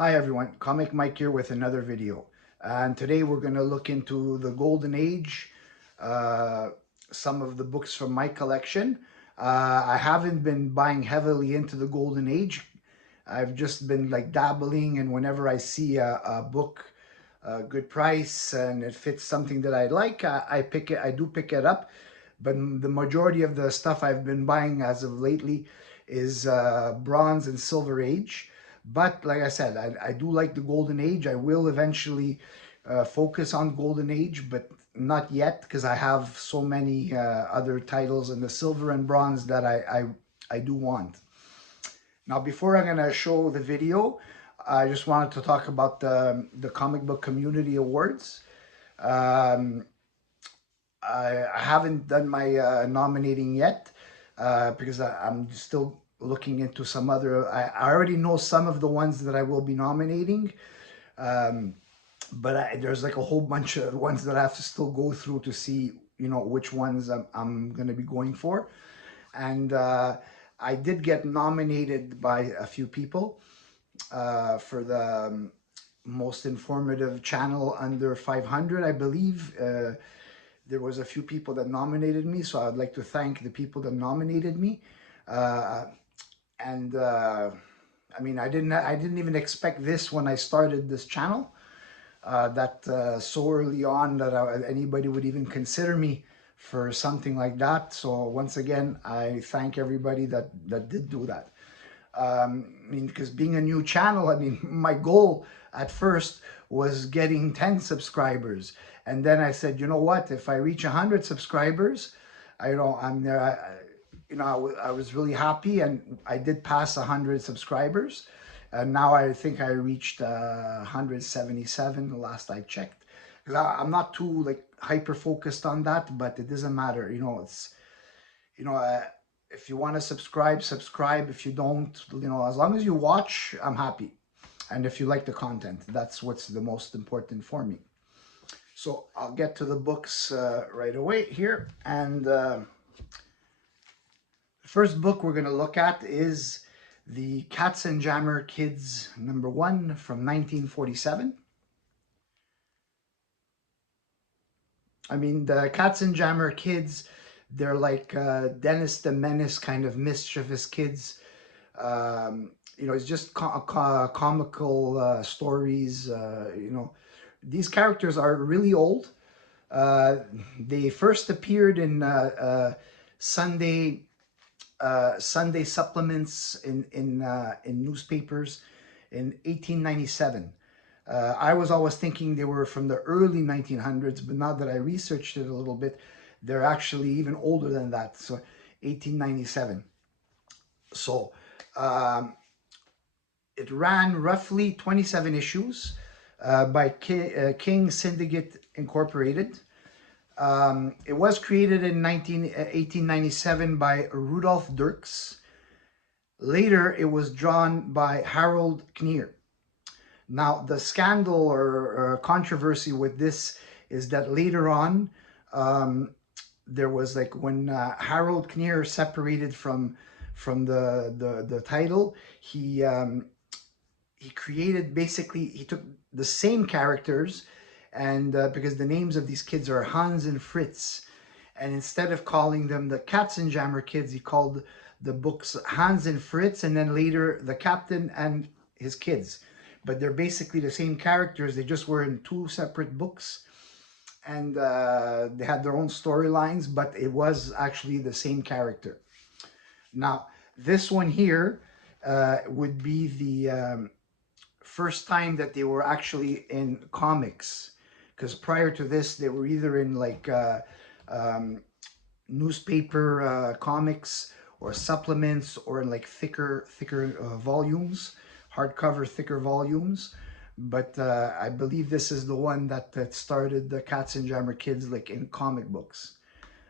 Hi everyone, Comic Mike here with another video. And today we're going to look into the Golden Age, uh, some of the books from my collection. I haven't been buying heavily into the Golden Age. I've just been like dabbling, and whenever I see a book, a good price, and it fits something that I like, I pick it. I do pick it up. But the majority of the stuff I've been buying as of lately is Bronze and Silver Age. But like I said, I do like the Golden Age. I will eventually focus on Golden Age, but not yet because I have so many other titles in the Silver and Bronze that I do want. Now, before I'm gonna show the video, I just wanted to talk about the Comic Book Community Awards. Um, I haven't done my nominating yet because I'm still looking into some other. I already know some of the ones that I will be nominating, um, but there's like a whole bunch of ones that I have to still go through to see, which ones I'm going to be going for. And I did get nominated by a few people for the most informative channel under 500, I believe. There was a few people that nominated me, so I'd like to thank the people that nominated me. Uh, and I mean, I didn't even expect this when I started this channel. That so early on that anybody would even consider me for something like that. So once again, I thank everybody that did do that. I mean, because being a new channel, I mean, my goal at first was getting 10 subscribers. And then I said, you know what, if I reach 100 subscribers, I'm there. I was really happy, and I did pass 100 subscribers. And now I think I reached 177 the last I checked. Because I'm not too like hyper focused on that, but it doesn't matter. You know, uh, if you want to subscribe, subscribe. If you don't, as long as you watch, I'm happy. And if you like the content, that's what's the most important for me. So I'll get to the books right away here. And the first book we're going to look at is the Katzenjammer Kids #1 from 1947. I mean, the Katzenjammer Kids, they're like Dennis the Menace kind of mischievous kids. It's just comical stories. These characters are really old. Uh, they first appeared in Sunday supplements in newspapers in 1897. I was always thinking they were from the early 1900s, but now that I researched it a little bit, they're actually even older than that. So 1897. So um, it ran roughly 27 issues by King Syndicate Incorporated. It was created in 1897 by Rudolf Dirks. Later, it was drawn by Harold Kneer. Now, the scandal or controversy with this is that later on, there was like when Harold Kneer separated from the title, he created basically he took the same characters, and because the names of these kids are Hans and Fritz, and instead of calling them the Katzenjammer Kids, he called the books Hans and Fritz, and then later the Captain and his kids. But they're basically the same characters. They just were in two separate books, and they had their own storylines, but it was actually the same character. Now, this one here would be the first time that they were actually in comics, because prior to this they were either in like um, newspaper comics or supplements or in like thicker volumes, hardcover thicker volumes. But I believe this is the one that started the Katzenjammer Kids like in comic books.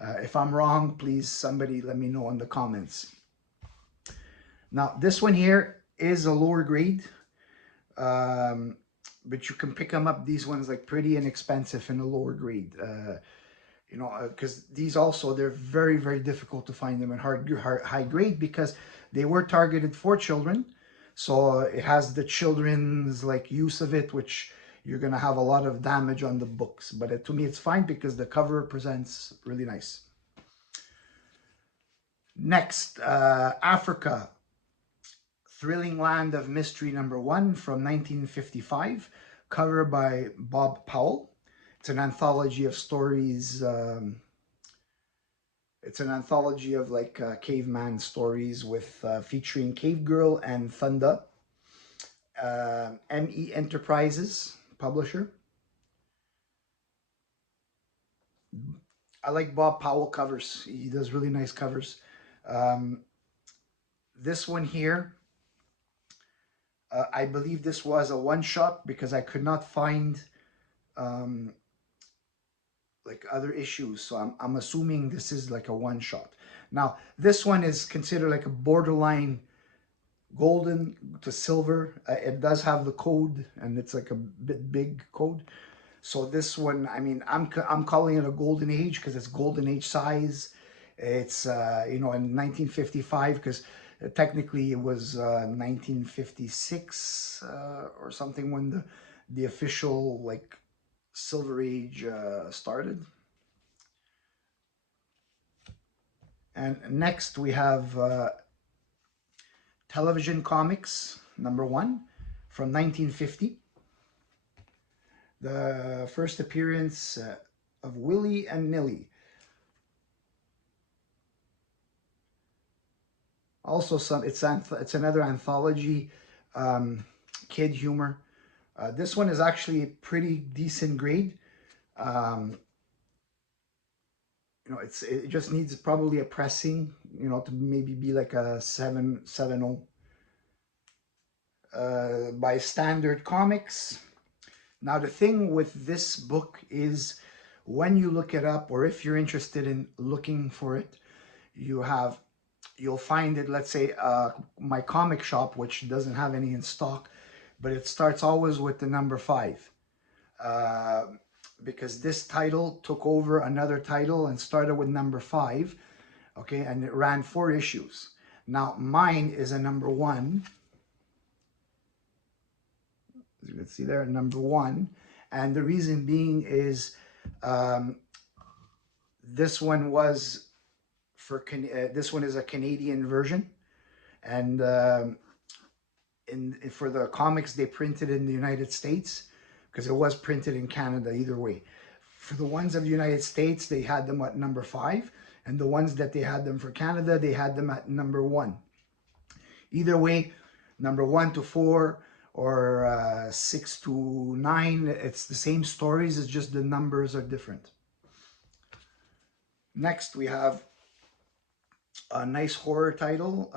If I'm wrong, please somebody let me know in the comments. Now this one here is a lower grade, um, but you can pick them up. These ones like pretty inexpensive in a lower grade. Because these also they're very difficult to find them in high grade because they were targeted for children. So it has the children's like use of it, which you're gonna have a lot of damage on the books. But to me, it's fine because the cover presents really nice. Next, Africa, Thrilling Land of Mystery #1 from 1955, cover by Bob Powell. It's an anthology of stories. It's an anthology of like caveman stories with featuring Cave Girl and Thunda. ME Enterprises publisher. I like Bob Powell covers. He does really nice covers. Um, this one here, I believe this was a one shot because I could not find um, like other issues. So I'm assuming this is like a one shot. Now, this one is considered like a borderline golden to silver. It does have the code and it's like a bit big code. So this one, I mean, I'm calling it a golden age because it's golden age size. It's you know, in 1955 because technically it was 1956 or something when the official like silver age started. And next we have Television Comics #1 from 1950. The first appearance of Willie and Nilly. Also, it's another anthology, um, kid humor. This one is actually a pretty decent grade. Um, you know, it just needs probably a pressing. You know, to maybe be like a 7.70 by Standard Comics. Now, the thing with this book is when you look it up, or if you're interested in looking for it, you have you'll find it, let's say, my comic shop, which doesn't have any in stock, but it starts always with the #5. Uh, because this title took over another title and started with #5, okay, and it ran 4 issues. Now, mine is a #1, as you can see there, #1, and the reason being is um, this one was this one is a Canadian version, and for the comics they printed in the United States because it was printed in Canada either way. For the ones of the United States, they had them at #5, and the ones that they had them for Canada, they had them at #1. Either way, #1 to 4 or 6 to 9, it's the same stories. It's just the numbers are different. Next, we have a nice horror title,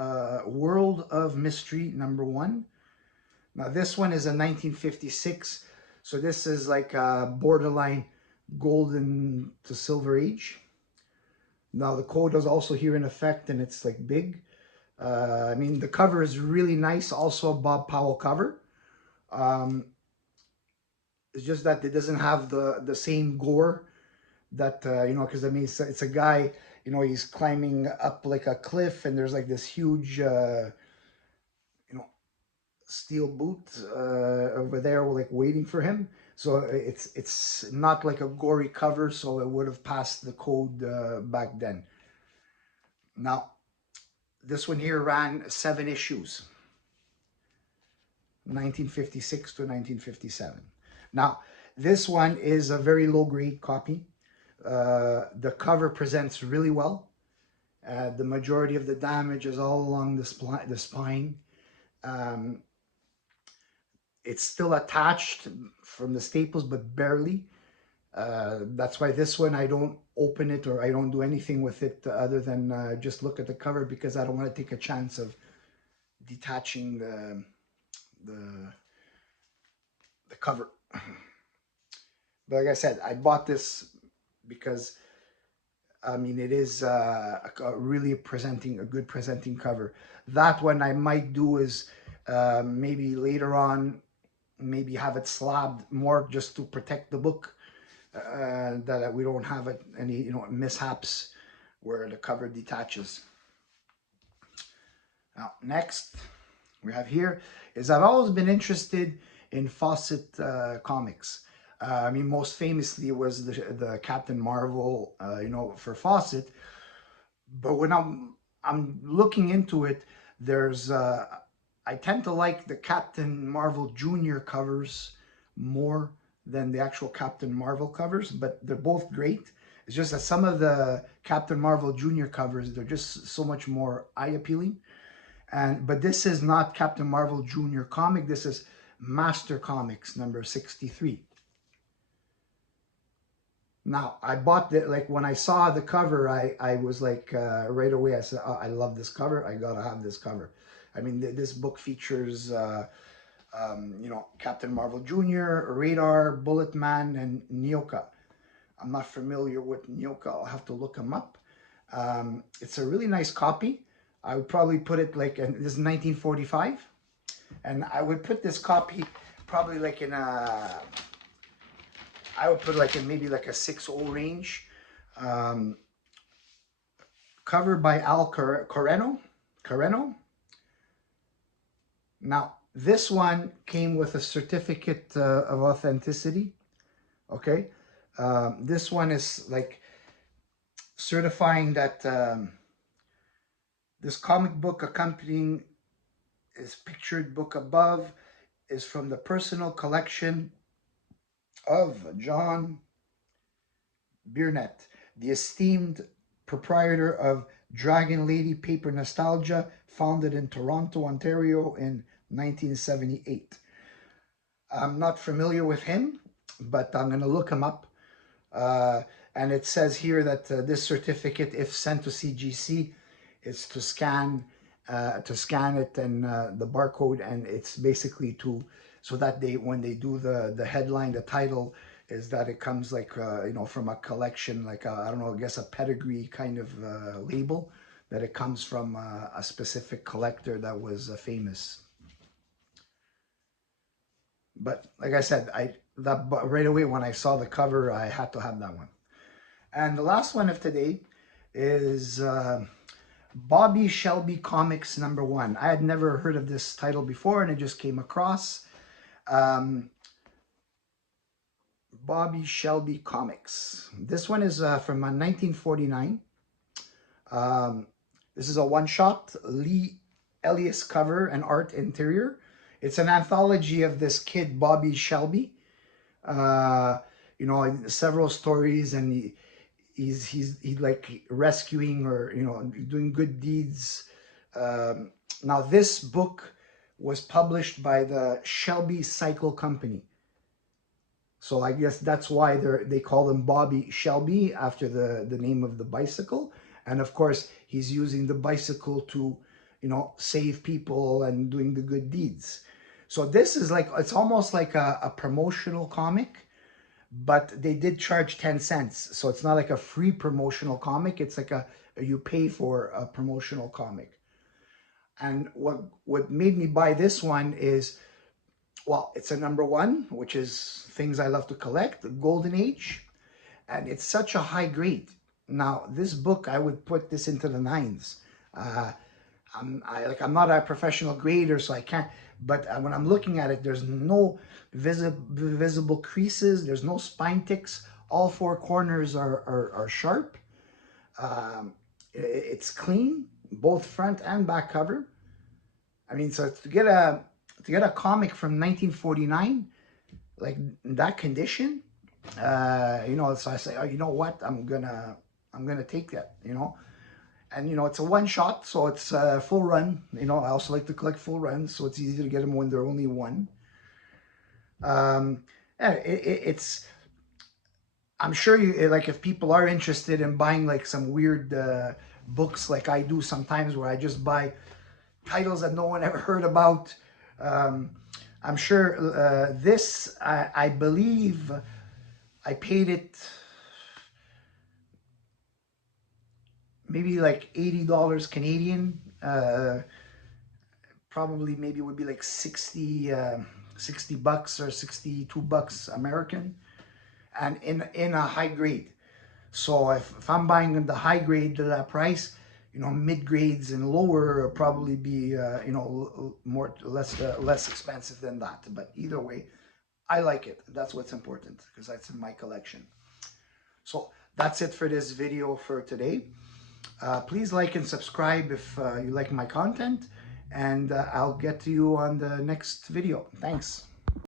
World of Mystery #1. Now this one is a 1956, so this is like a borderline golden to silver age. Now the code is also here in effect and it's like big. I mean, the cover is really nice, also a Bob Powell cover. Um, it's just that it doesn't have the same gore that, you know, because I mean, it's a guy, you know, he's climbing up like a cliff and there's like this huge, you know, steel boot over there, like waiting for him. So it's not like a gory cover, so it would have passed the code back then. Now, this one here ran 7 issues, 1956 to 1957. Now, this one is a very low grade copy. The cover presents really well. The majority of the damage is all along the spine. Um, it's still attached from the staples, but barely. That's why this one, I don't open it or I don't do anything with it other than just look at the cover because I don't want to take a chance of detaching the, the cover. But like I said, I bought this because I mean, it is a really a good presenting cover. That one I might do is maybe later on, maybe have it slabbed more just to protect the book, that we don't have any, you know, mishaps where the cover detaches. Now, next we have here is I've always been interested in Fawcett comics. I mean, most famously was the Captain Marvel, you know, for Fawcett. But when I'm looking into it, there's I tend to like the Captain Marvel Junior covers more than the actual Captain Marvel covers, but they're both great. It's just that some of the Captain Marvel Junior covers, they're just so much more eye appealing. But this is not Captain Marvel Junior comic. This is Master Comics number 63. Now, I bought the, like, when I saw the cover, I was like, right away, I said, oh, I love this cover. I gotta have this cover. I mean, this book features, you know, Captain Marvel Jr., Radar, Bullet Man, and Nyoka. I'm not familiar with Nyoka. I'll have to look him up. It's a really nice copy. I would probably put it like, this is 1945. And I would put this copy probably like in a, I would put like in maybe like a 6.0 range. Um, Covered by Al Coreno. Coreno. Now, this one came with a certificate of authenticity. Okay. This one is like certifying that this comic book accompanying is pictured book above is from the personal collection of John Burnett, the esteemed proprietor of Dragon Lady Paper Nostalgia, founded in Toronto, Ontario in 1978. I'm not familiar with him, but I'm going to look him up. And it says here that this certificate, if sent to CGC, is to scan it and the barcode, and it's basically to so that they when they do the headline, the title is that it comes like you know, from a collection, like I don't know, I guess a pedigree kind of label, that it comes from a specific collector that was famous. But like I said, that right away when I saw the cover, I had to have that one. And the last one of today is Bobby Shelby Comics #1. I had never heard of this title before, and it just came across. Bobby Shelby Comics. This one is from 1949. This is a one-shot, Lee Elias cover and art interior. It's an anthology of this kid, Bobby Shelby. You know, several stories, and he's like rescuing or, you know, doing good deeds. Now this book was published by the Shelby Cycle Company. So I guess that's why they call him Bobby Shelby, after the name of the bicycle. And of course, he's using the bicycle to, you know, save people and doing the good deeds. So this is like, it's almost like a promotional comic, but they did charge 10 cents. So it's not like a free promotional comic. It's like you pay for a promotional comic. And what made me buy this one is, well, it's a #1, which is things I love to collect, the Golden Age, and it's such a high grade. Now, this book, I would put this into the 9s. I'm not a professional grader, so I can't, but when I'm looking at it, there's no visible creases, there's no spine ticks, all 4 corners are sharp. It's clean, both front and back cover. I mean, so to get a comic from 1949, like in that condition, you know, so I say, oh, you know what, I'm gonna take that, you know. And you know, it's a one shot, so it's a full run. You know, I also like to collect full runs, so it's easy to get them when they're only one. Yeah, it's. I'm sure you like, if people are interested in buying like some weird books, like I do sometimes, where I just buy titles that no one ever heard about. I'm sure this, I believe, I paid it maybe like $80 Canadian. Probably maybe would be like 60 bucks or 62 bucks American, and in a high grade. So if I'm buying the high grade to that price, you know, mid grades and lower probably be you know, less expensive than that. But either way, I like it. That's what's important because that's in my collection. So that's it for this video for today. Please like and subscribe if you like my content, and I'll get to you on the next video. Thanks.